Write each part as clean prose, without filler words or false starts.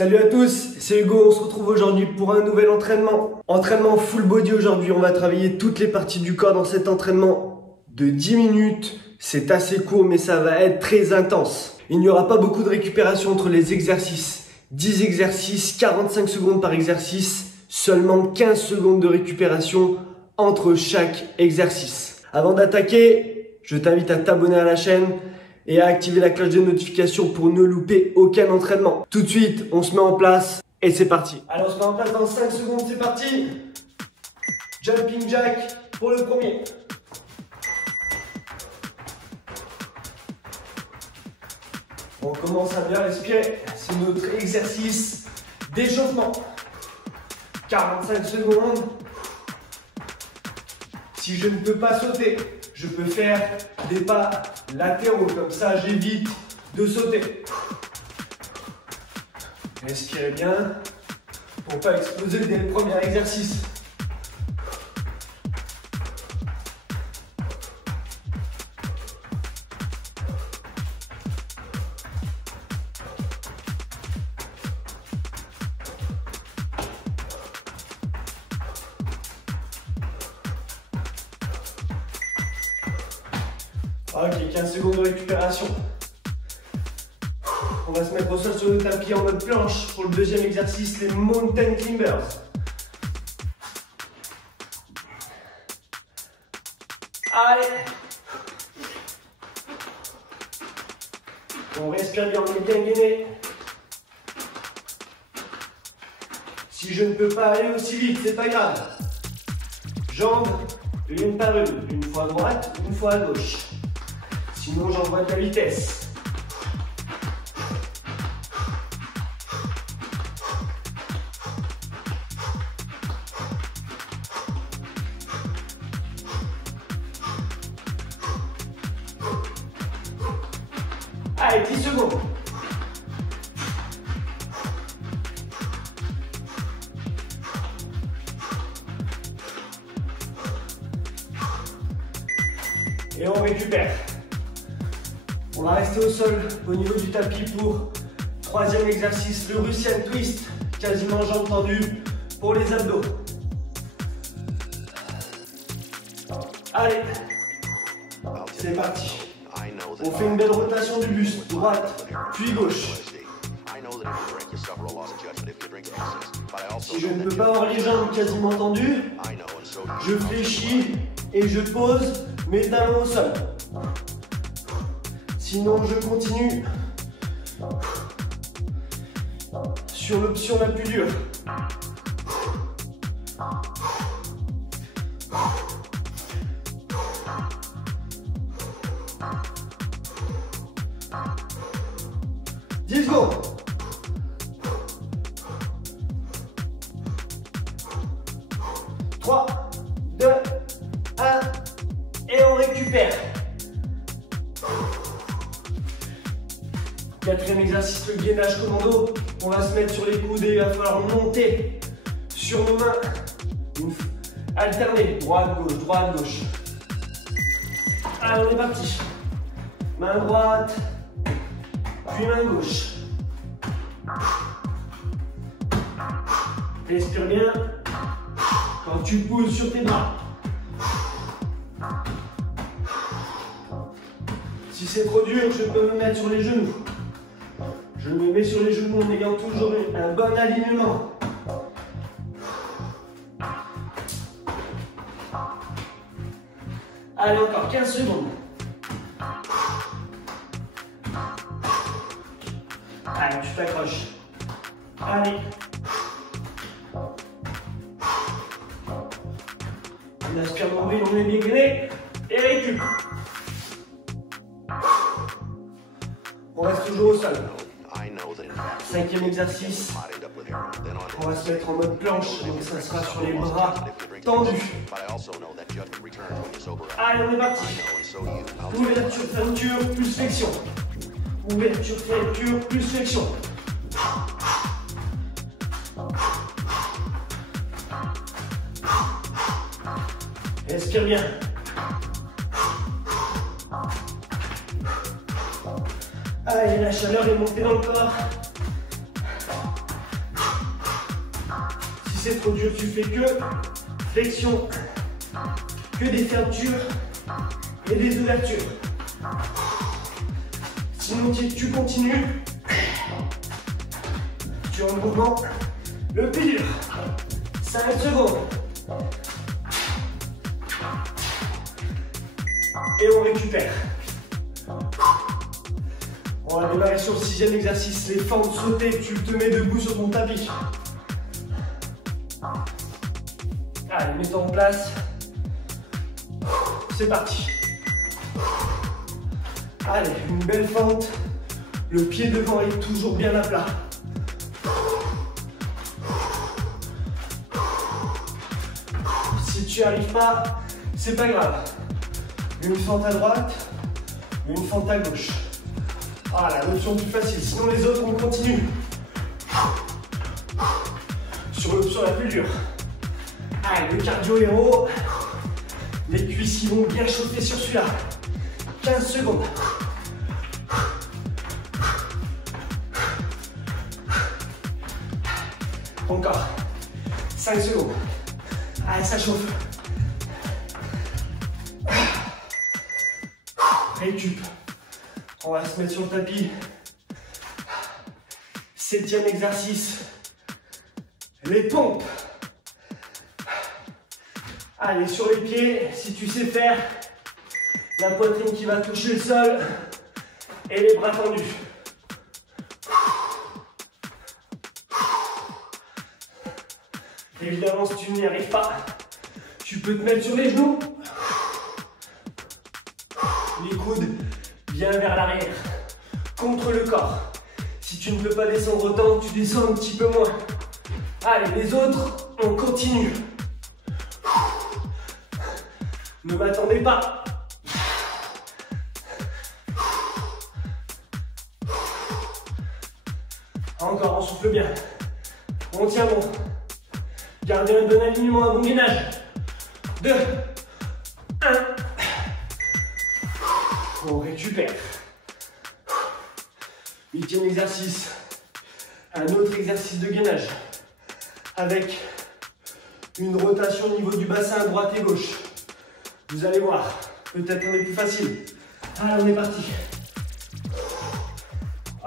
Salut à tous, c'est Hugo, on se retrouve aujourd'hui pour un nouvel entraînement. Entraînement full body aujourd'hui, on va travailler toutes les parties du corps dans cet entraînement de 10 minutes. C'est assez court mais ça va être très intense. Il n'y aura pas beaucoup de récupération entre les exercices. 10 exercices, 45 secondes par exercice, seulement 15 secondes de récupération entre chaque exercice. Avant d'attaquer, je t'invite à t'abonner à la chaîne et à activer la cloche de notification pour ne louper aucun entraînement. Tout de suite, on se met en place et c'est parti. Alors, on se met en place dans 5 secondes, c'est parti. Jumping jack pour le premier. On commence à bien respirer. C'est notre exercice d'échauffement. 45 secondes. Si je ne peux pas sauter, je peux faire des pas latéraux, comme ça j'évite de sauter. Respirez bien pour ne pas exploser dès le premier exercice. Ok, 15 secondes de récupération. On va se mettre au sol sur le tapis en mode planche pour le deuxième exercice, les mountain climbers. Allez. On respire bien, on est bien gainé. Si je ne peux pas aller aussi vite, c'est pas grave. Jambes, une par une fois à droite, une fois à gauche. Sinon, j'envoie de la vitesse. Allez, 10 secondes. Et on récupère. On va rester au sol au niveau du tapis pour troisième exercice, le Russian twist, quasiment jambes tendues pour les abdos. Allez, c'est parti. On fait une belle rotation du buste, droite, puis gauche. Si je ne peux pas avoir les jambes quasiment tendues, je fléchis et je pose mes talons au sol. Sinon, je continue sur l'option la plus dure. Dix secondes. Trois, deux, un, et on récupère. Quatrième exercice, le gainage commando. On va se mettre sur les coudes et il va falloir monter sur nos mains. Alterner, droite, gauche. Allez, on est parti. Main droite, puis main gauche. Respire bien. Quand tu pousses sur tes bras. Si c'est trop dur, je peux me mettre sur les genoux. Je me mets sur les genoux en ayant toujours un bon alignement. Allez, encore 15 secondes. Allez, tu t'accroches. Allez. On aspire mobile, on est bien gainé. Et récup. On reste toujours au sol. Cinquième exercice, on va se mettre en mode planche, donc ça sera sur les bras tendus. Allez, on est parti. Ouverture, fermeture, plus flexion. Ouverture, fermeture, plus flexion. Respire bien. Allez, la chaleur est montée dans le corps. c'est trop dur, tu fais que flexion, que des fermetures et des ouvertures. Sinon, tu continues. Tu es en mouvement. Le plus dur. 5 secondes. Et on récupère. On va démarrer sur le 6e exercice. Les fentes sautées, tu te mets debout sur ton tapis. Allez, mets-toi en place. C'est parti. Allez, une belle fente. Le pied devant est toujours bien à plat. Si tu n'y arrives pas, c'est pas grave. Une fente à droite, une fente à gauche. Ah, l'option plus facile. Sinon les autres, on continue. Sur l'option la plus dure. Allez, le cardio héros. Les cuisses vont bien chauffer sur celui-là. 15 secondes. Encore. 5 secondes. Allez, ça chauffe. Récup. On va se mettre sur le tapis. 7e exercice. Les pompes. Allez, sur les pieds, si tu sais faire, la poitrine qui va toucher le sol et les bras tendus. Évidemment, si tu n'y arrives pas, tu peux te mettre sur les genoux. Les coudes bien vers l'arrière, contre le corps. Si tu ne peux pas descendre autant, tu descends un petit peu moins. Allez, les autres, on continue. Ne m'attendez pas. Encore, on souffle bien. On tient bon. Gardez un bon alignement, un bon gainage. 2, 1. On récupère. 8e exercice. Un autre exercice de gainage. Avec une rotation au niveau du bassin à droite et gauche. Vous allez voir, peut-être qu'on est plus facile. Allez, on est parti.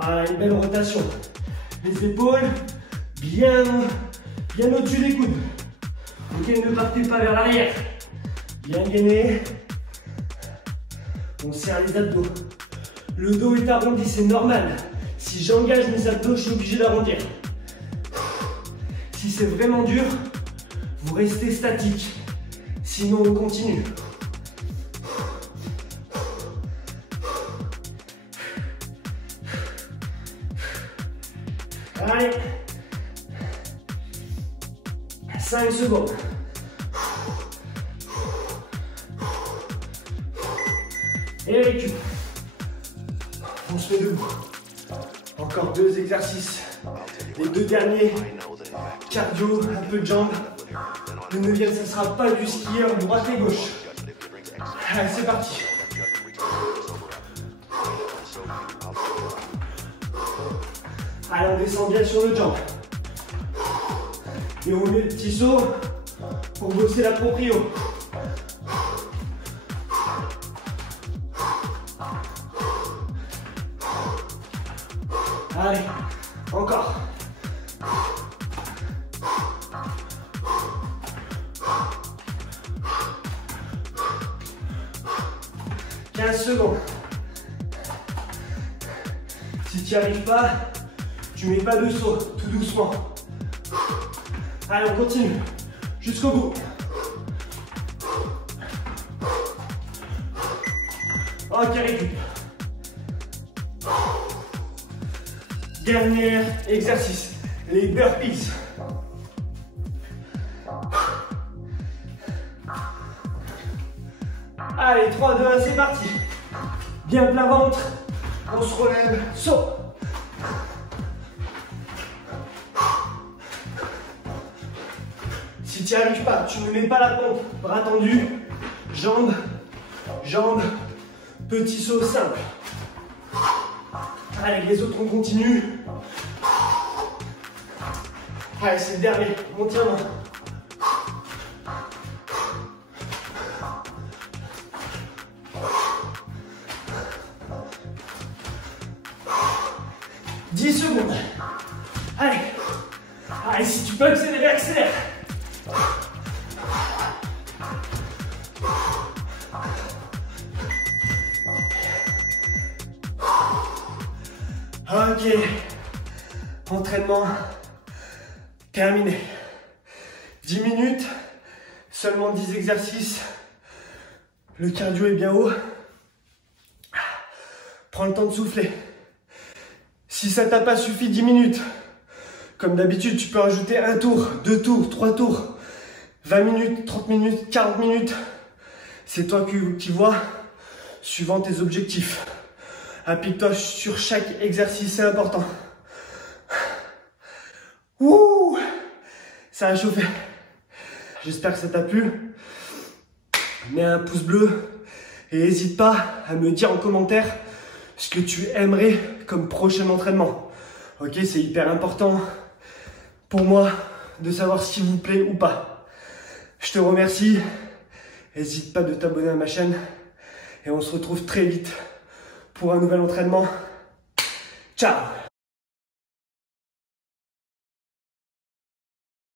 Voilà, une belle rotation. Les épaules bien au-dessus des coudes. Ok, ne partez pas vers l'arrière. Bien gainé. On serre les abdos. Le dos est arrondi, c'est normal. Si j'engage mes abdos, je suis obligé d'arrondir. Si c'est vraiment dur, vous restez statique. Sinon, on continue. Allez. 5 secondes. Et récup. On se met debout. Encore 2 exercices. Les 2 derniers. Cardio, un peu de jambes. Le 9e, ça ne sera pas du skieur, droite et gauche. Allez, c'est parti. Allez, on descend bien sur le jump. Et on met le petit saut pour bosser la proprio. Allez, encore. Secondes. Si tu n'y arrives pas, tu mets pas de saut, tout doucement. Allez, on continue jusqu'au bout. Ok, récup. Dernier exercice, les burpees. Allez, 3, 2, 1, c'est parti. Bien plat ventre, on se relève, saut. Si tu n'y arrives pas, tu ne mets pas la pompe, bras tendus, jambes, jambes, petit saut simple. Allez, les autres, on continue. Allez, c'est le dernier. On tient main. « 10 secondes. Allez. Allez, si tu peux accélérer, accélère. Ok. Entraînement terminé. 10 minutes, seulement 10 exercices. Le cardio est bien haut. Prends le temps de souffler. Si ça t'a pas suffi 10 minutes, comme d'habitude, tu peux rajouter un tour, 2 tours, 3 tours, 20 minutes, 30 minutes, 40 minutes. C'est toi qui vois, suivant tes objectifs. Applique-toi sur chaque exercice, c'est important. Ouh, ça a chauffé. J'espère que ça t'a plu. Mets un pouce bleu et n'hésite pas à me dire en commentaire ce que tu aimerais comme prochain entraînement. Ok, c'est hyper important pour moi de savoir s'il vous plaît ou pas. Je te remercie. N'hésite pas de t'abonner à ma chaîne et on se retrouve très vite pour un nouvel entraînement. Ciao!